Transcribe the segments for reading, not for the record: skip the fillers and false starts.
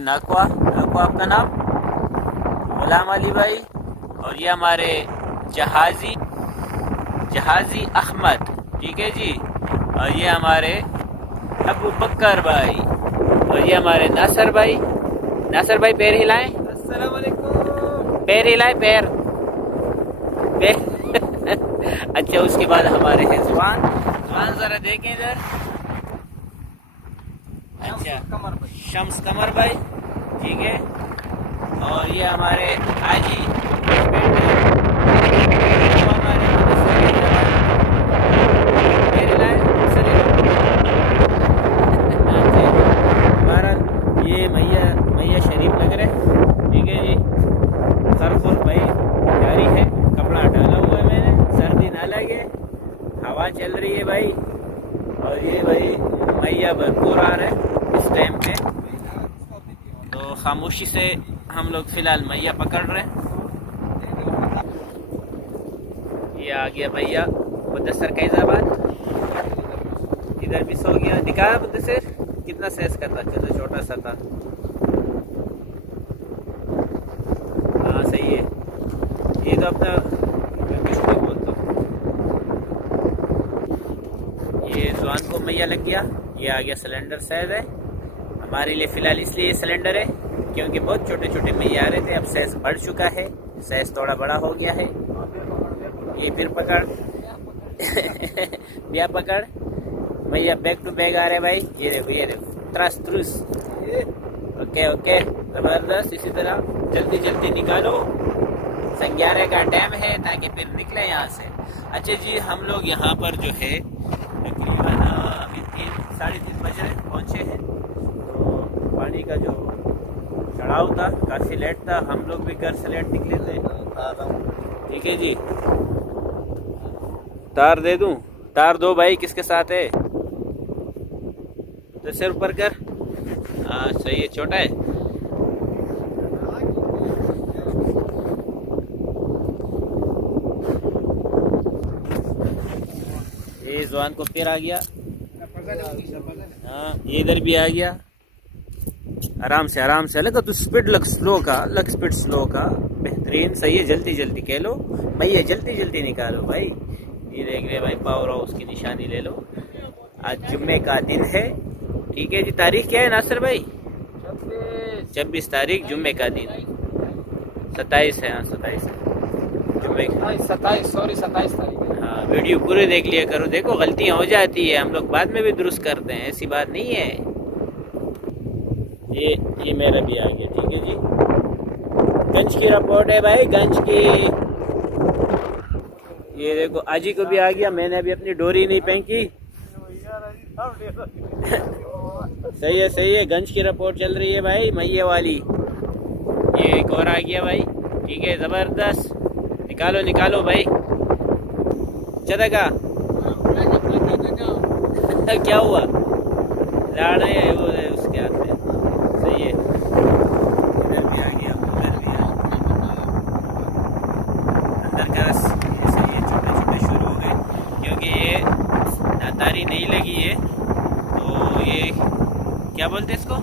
नकवा आपका नाम गुलाम अली भाई, और ये हमारे जहाजी अहमद, ठीक है जी। और ये हमारे अबू बकर भाई, और ये हमारे नासर भाई पैर हिलाएं। अस्सलाम वालेकुम। पैर हिलाएं, पैर। अच्छा, उसके बाद हमारे हैं जुबान जरा देखें इधर। अच्छा, शम्स कमर भाई, ठीक है। और ये हमारे हाजी ये मैया शरीफ लग रहे, ठीक है जी। सरफुल भाई जारी है, कपड़ा डाला हुआ है मैंने, सर्दी ना लगे, हवा चल रही है भाई। और ये भाई मैया भरपूर आ रहे इस टाइम पे, तो खामोशी से हम लोग फिलहाल मैया पकड़ रहे हैं। ये आ गया भैया मुदस्सर कैजाबाद, इधर भी सो गया। दिखा मुदस्सर कितना सेस कर रहा, चलो छोटा सा था। हाँ सही है, ये तो अपना बोलता हूँ। ये जवान को मैया लग गया। ये आ गया सिलेंडर साइज है हमारे लिए फ़िलहाल, इसलिए ये सिलेंडर है क्योंकि बहुत छोटे छोटे मैया आ रहे थे। अब साइज बढ़ चुका है, साइज थोड़ा बड़ा हो गया है। ये फिर पकड़ बिया पकड़ भैया, बैक टू बैक आ रहे भाई। ये देखो त्रस त्रुस। ओके जबरदस्त। इसी तरह जल्दी जल्दी निकालो, 11 का टाइम है ताकि फिर निकले यहाँ से। अच्छा जी, हम लोग यहाँ पर जो है तकरीबन अभी 3-3:30 बजे पहुँचे हैं। तो पानी का जो चढ़ाव था काफ़ी लेट था, हम लोग भी घर से लेट निकले थे। ठीक है जी, तार दे दूं? तार दो भाई, किसके साथ है? तो सिर ऊपर कर। हाँ सही है, छोटा है। ये जवान को फिर आ गया। हाँ ये इधर भी आ गया। आराम से लगा तो स्पीड लग स्लो का, स्पीड स्लो का बेहतरीन। सही है, जल्दी जल्दी कह लो भैया, जल्दी जल्दी निकालो भाई। ये देख रहे भाई, पावर हाउस की निशानी ले लो। आज जुम्मे का दिन है, ठीक है जी। तारीख क्या है नासिर भाई? 26 तारीख जुम्मे का दिन। 27 है, हाँ 27 है जुम्मे का। 27 तारीख। हाँ वीडियो पूरे देख लिया करो, देखो गलतियाँ हो जाती है, हम लोग बाद में भी दुरुस्त करते हैं, ऐसी बात नहीं है। ये मेरा भी आ गया, ठीक है जी। गंज की रिपोर्ट है भाई, गंज की। ये देखो आजी को भी आ गया, मैंने अभी अपनी डोरी नहीं फेंकी। सही है, गंज की रिपोर्ट चल रही है भाई, मैये वाली। ये एक और आ गया भाई, ठीक है जबरदस्त। निकालो भाई। चलेगा क्या हुआ? लाड़ है वो है उसके हाथ में। सही है, इधर भी आ गया, उधर भी आ गया। अंदर का रस सही है, छोटे छोटे शुरू हो गए क्योंकि ये नातारी नहीं लगी है। तो ये क्या बोलते हैं इसको?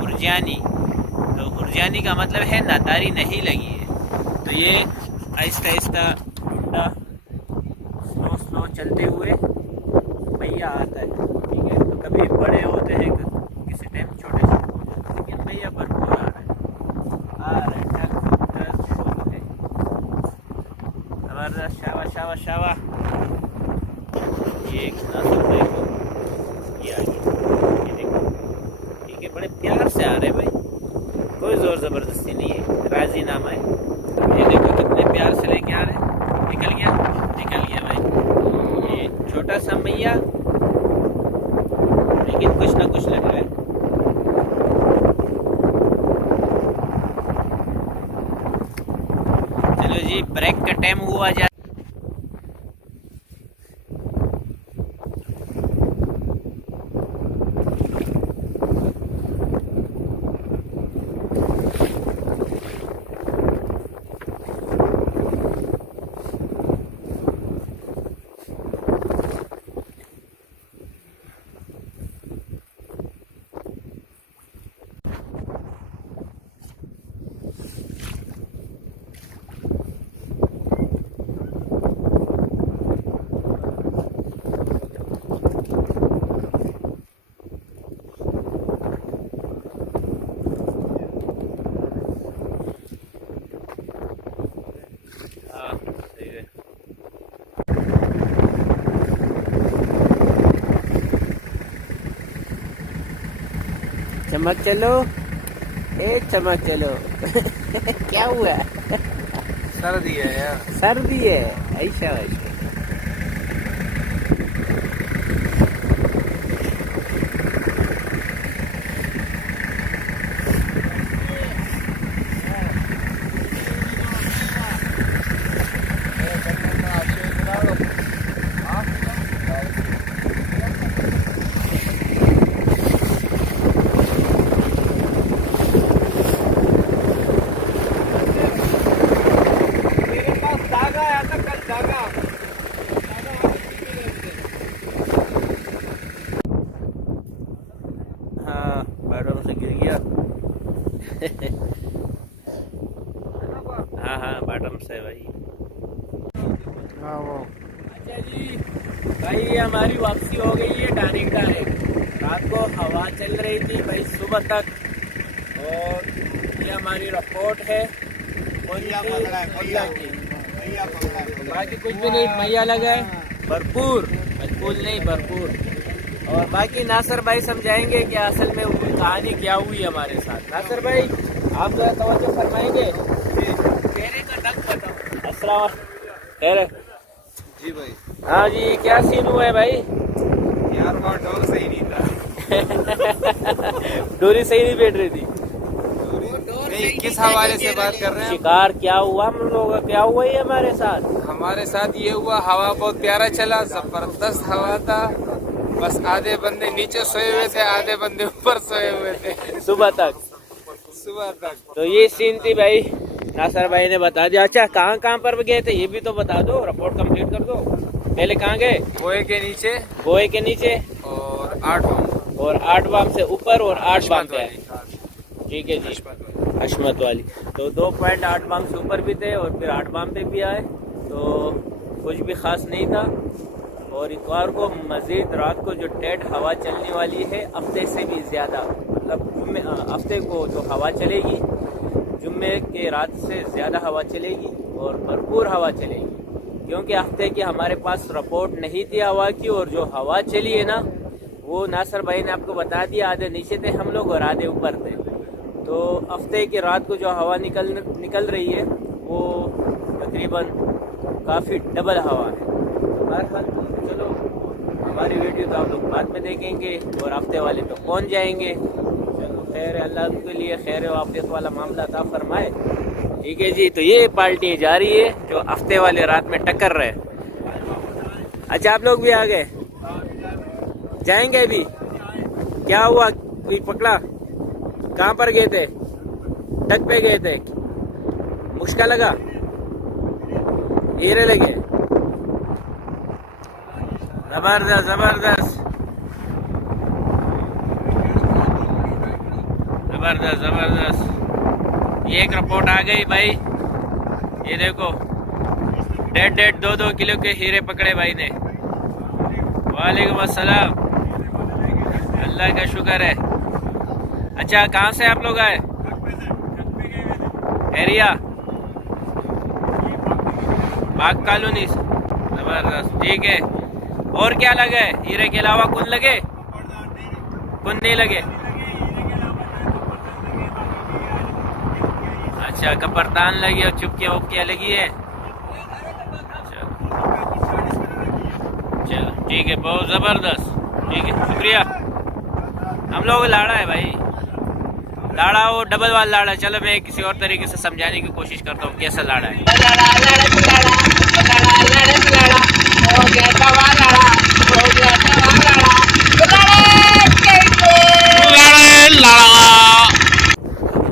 हुरजानी। तो हुरजानी का मतलब है नातारी नहीं लगी है। तो ये आहिस्ता आहिस्ता स्लो चलते हुए भैया आता है, ठीक है। तो कभी बड़े होते हैं, किसी टाइम छोटे छोटे हो जाते हैं, लेकिन भैया भरपूर आ रहे हैं। जबरदस्त, शावा। ये एक नासिर भाई को ये आ गया, ये देखो, ठीक है। बड़े प्यार से आ रहे भाई, कोई जोर जबरदस्ती नहीं है, राजी नामा है। ये देखो कितने प्यार से लेके आ रहे हैं। निकल गया भाई। ये छोटा सा मैया, लेकिन कुछ ना कुछ लग रहा है। चलो जी, ब्रेक का टाइम हुआ जा। चमक चलो, ए चमक चलो। क्या हुआ? सर्दी है यार, सर्दी है, ऐसा वैसा। हाँ, बाटम से गिर गया। हाँ हाँ, बाटम से भाई। हाँ वो अच्छा जी भाई, ये हमारी वापसी हो गई है डायरेक्ट। रात को हवा चल रही थी भाई सुबह तक, और ये हमारी रिपोर्ट है। बाकी कुछ भी नहीं, मैया लगा है भरपूर, मजबूर नहीं भरपूर। और बाकी नासिर भाई समझाएंगे कि असल में कहानी क्या हुई हमारे साथ। नासिर भाई आप जो है तवज्जो फरमाएंगे, चेहरे का ढंग बताओ। अस्सलाम खैर है जी भाई। हाँ जी, क्या सीन हुआ है भाई? यार वहाँ डोर सही नहीं था। डोरी सही नहीं बैठ रही थी। नहीं, किस हवाले से बात कर रहे हैं? शिकार क्या हुआ हम लोगों का, क्या हुआ ये हमारे साथ? हमारे साथ ये हुआ, हवा बहुत प्यारा चला, जबरदस्त हवा था। बस आधे बंदे नीचे सोए हुए थे, आधे बंदे ऊपर सोए हुए थे सुबह तक। तो ये सीन थी भाई, नासिर भाई ने बता दिया। अच्छा, कहाँ कहाँ पर गए थे ये भी तो बता दो, रिपोर्ट कंप्लीट कर दो। पहले कहाँ गए? गोए के नीचे, गोए के नीचे और 8 बाम, और 8 बाम से ऊपर, और 8 बाम पे आए। ठीक है जी, हशमत वाली। तो 2.8 बाम से ऊपर भी थे और फिर 8 बाम पे भी आए, तो कुछ भी खास नहीं था। और इतवार को मजीद रात को जो डेड हवा चलने वाली है, हफ्ते से भी ज़्यादा, मतलब जुम्मे हफ्ते को जो हवा चलेगी, जुम्मे के रात से ज़्यादा हवा चलेगी और भरपूर हवा चलेगी। क्योंकि हफ्ते की हमारे पास रिपोर्ट नहीं थी हवा की, और जो हवा चली है ना, वो नासिर भाई ने आपको बता दिया, आधे नीचे थे हम लोग और आधे ऊपर थे। तो हफ्ते की रात को जो हवा निकल रही है, वो तकरीबन काफ़ी डबल हवा है। बहरहाल चलो, हमारी वीडियो तो आप लोग बाद में देखेंगे और हफ्ते वाले पे पहुंच जाएंगे। चलो खैर, अल्लाह उनके लिए खैर वाफियत वाला मामला अता फरमाए। ठीक है जी, तो ये पार्टी जा रही है जो हफ्ते वाले रात में टक्कर रहे। अच्छा, आप लोग भी आ गए, जाएंगे अभी? क्या हुआ, कोई पकड़ा? कहाँ पर गए थे? टक पे गए थे, मुश्किल लगा, हीरे लगे। जबरदस्त जबरदस्त जबरदस्त जबरदस्त। ये एक रिपोर्ट आ गई भाई, ये देखो, 2.5 किलो के हीरे पकड़े भाई ने। वालेकुम अस्सलाम, अल्लाह का शुक्र है। अच्छा, कहाँ से आप लोग आए? एरिया बाग कॉलोनी। जबरदस्त, ठीक है। और क्या लगे हीरे के अलावा? कुन लगे? कुन नहीं लगे? अच्छा, कपरतान लगी और चुपके वुपके लगी है। चलो ठीक है, बहुत जबरदस्त, ठीक है, शुक्रिया। हम लोग लाड़ा है भाई, लाड़ा वो डबल वाला लाड़ा। चलो मैं किसी और तरीके से समझाने की कोशिश करता हूँ कैसा लाड़ा है।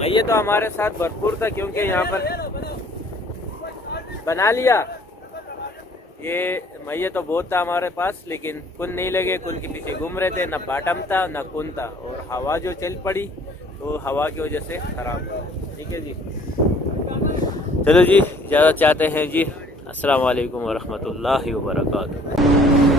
ये तो हमारे साथ भरपूर था, क्योंकि यहाँ पर बना लिया। ये मैये तो बहुत था हमारे पास, लेकिन कुन नहीं लगे, कुन के पीछे घूम रहे थे। ना बाटम था ना कुन था, और हवा जो चल पड़ी तो हवा की वजह से खराब हुआ। ठीक है जी, चलो जी, ज़्यादा चाहते हैं जी। अस्सलाम वालेकुम वरहमतुल्लाहि वबरकातुहू।